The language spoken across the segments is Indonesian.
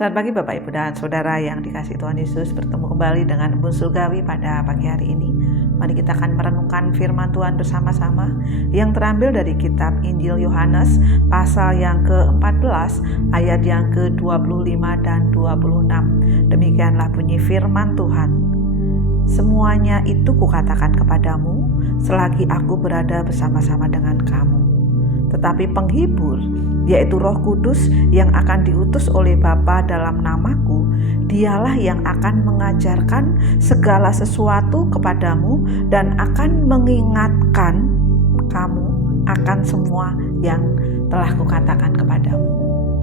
Selamat pagi Bapak Ibu dan Saudara yang dikasihi Tuhan Yesus. Bertemu kembali dengan Embun Surgawi pada pagi hari ini. Mari kita akan merenungkan firman Tuhan bersama-sama yang terambil dari kitab Injil Yohanes pasal yang ke-14 ayat yang ke-25 dan 26. Demikianlah bunyi firman Tuhan. Semuanya itu kukatakan kepadamu selagi aku berada bersama-sama dengan kamu. Tetapi penghibur, yaitu Roh Kudus yang akan diutus oleh Bapa dalam namaku, dialah yang akan mengajarkan segala sesuatu kepadamu dan akan mengingatkan kamu akan semua yang telah kukatakan kepadamu.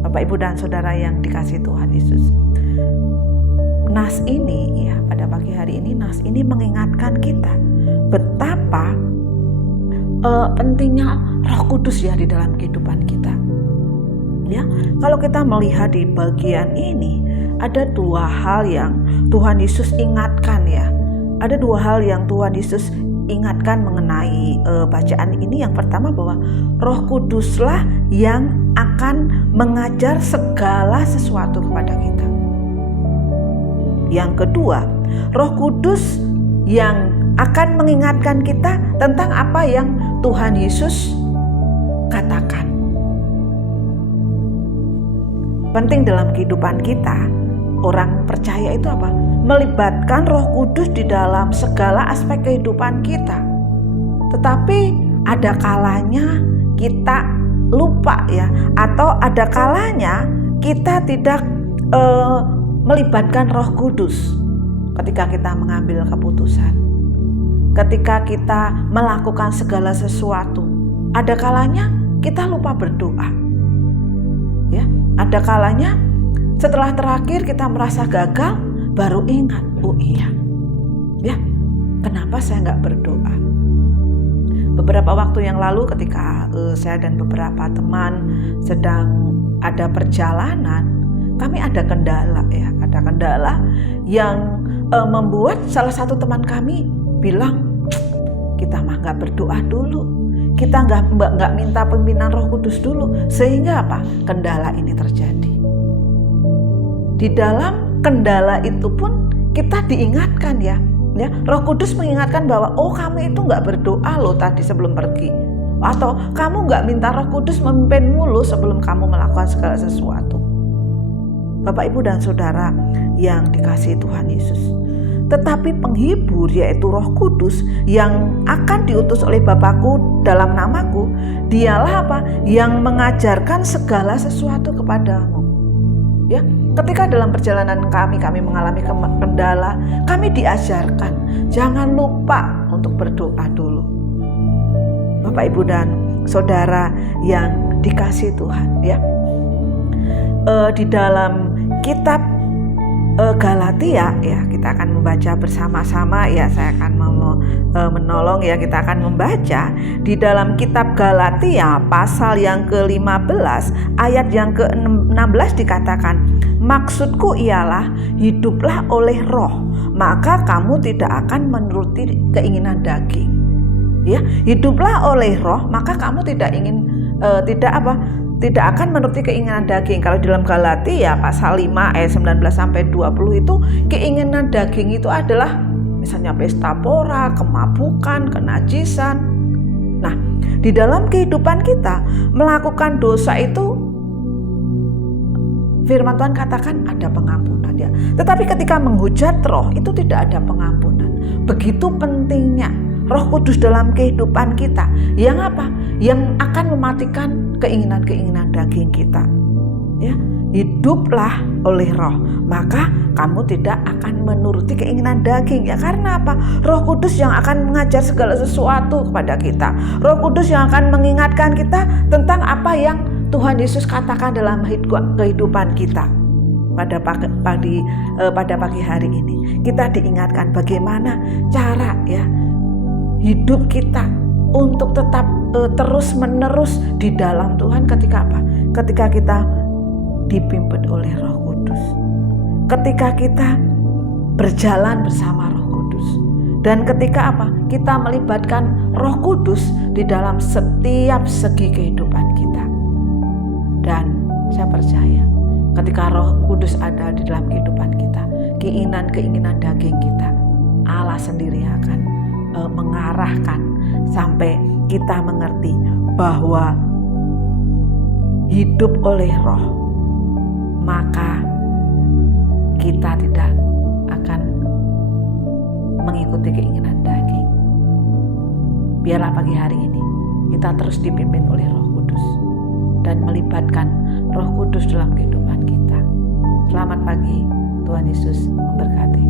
Bapak, Ibu, dan Saudara yang dikasihi Tuhan Yesus. Nas ini, ya, pada pagi hari ini, nas ini mengingatkan kita betapa pentingnya Roh Kudus ya di dalam kehidupan kita. Ya, kalau kita melihat di bagian ini ada dua hal yang Tuhan Yesus ingatkan ya. Ada dua hal yang Tuhan Yesus ingatkan mengenai bacaan ini. Yang pertama bahwa Roh Kuduslah yang akan mengajar segala sesuatu kepada kita. Yang kedua, Roh Kudus yang akan mengingatkan kita tentang apa yang Tuhan Yesus katakan. Penting dalam kehidupan kita, orang percaya itu apa? Melibatkan Roh Kudus di dalam segala aspek kehidupan kita. Tetapi ada kalanya kita lupa ya, atau ada kalanya kita tidak melibatkan Roh Kudus ketika kita mengambil keputusan. Ketika kita melakukan segala sesuatu, ada kalanya kita lupa berdoa. Ya, ada kalanya setelah terakhir kita merasa gagal, baru ingat, oh iya, ya, kenapa saya nggak berdoa? Beberapa waktu yang lalu ketika saya dan beberapa teman sedang ada perjalanan, kami ada kendala ya, ada kendala yang membuat salah satu teman kami bilang, kita mah nggak berdoa dulu, kita nggak minta pimpinan Roh Kudus dulu, sehingga apa? Kendala ini terjadi. Di dalam kendala itu pun kita diingatkan ya, Roh Kudus mengingatkan bahwa oh kamu itu nggak berdoa loh tadi sebelum pergi, atau kamu nggak minta Roh Kudus memimpinmu loh sebelum kamu melakukan segala sesuatu. Bapak, Ibu, dan Saudara yang dikasihi Tuhan Yesus. Tetapi penghibur, yaitu Roh Kudus yang akan diutus oleh Bapakku dalam namaku, dialah apa? Yang mengajarkan segala sesuatu kepadamu. Ya, ketika dalam perjalanan kami mengalami kendala, kami diajarkan jangan lupa untuk berdoa dulu. Bapak, Ibu, dan Saudara yang dikasihi Tuhan, ya. Di dalam kitab Galatia ya, kita akan membaca bersama-sama ya, saya akan menolong ya, kita akan membaca di dalam kitab Galatia pasal yang ke-15 ayat yang ke-16 dikatakan, maksudku ialah hiduplah oleh roh, maka kamu tidak akan menuruti keinginan daging. Ya, hiduplah oleh roh, maka kamu tidak akan menuruti keinginan daging. Kalau dalam Galatia pasal 5 ayat 19 sampai 20 itu keinginan daging itu adalah misalnya pesta pora, kemabukan, kenajisan. Nah, di dalam kehidupan kita melakukan dosa itu firman Tuhan katakan ada pengampunan ya. Tetapi ketika menghujat roh itu tidak ada pengampunan. Begitu pentingnya Roh Kudus dalam kehidupan kita, yang apa? Yang akan mematikan keinginan-keinginan daging kita. Ya, hiduplah oleh roh, maka kamu tidak akan menuruti keinginan daging ya. Karena apa? Roh Kudus yang akan mengajar segala sesuatu kepada kita. Roh Kudus yang akan mengingatkan kita tentang apa yang Tuhan Yesus katakan dalam kehidupan kita. Pada pagi hari ini kita diingatkan bagaimana cara ya hidup kita untuk tetap terus menerus di dalam Tuhan ketika apa? Ketika kita dipimpin oleh Roh Kudus. Ketika kita berjalan bersama Roh Kudus. Dan ketika apa? Kita melibatkan Roh Kudus di dalam setiap segi kehidupan kita. Dan saya percaya ketika Roh Kudus ada di dalam kehidupan kita, keinginan-keinginan daging kita, Allah sendiri akan mengarahkan sampai kita mengerti bahwa hidup oleh Roh, maka kita tidak akan mengikuti keinginan daging. Biarlah pagi hari ini kita terus dipimpin oleh Roh Kudus dan melibatkan Roh Kudus dalam kehidupan kita. Selamat pagi, Tuhan Yesus memberkati.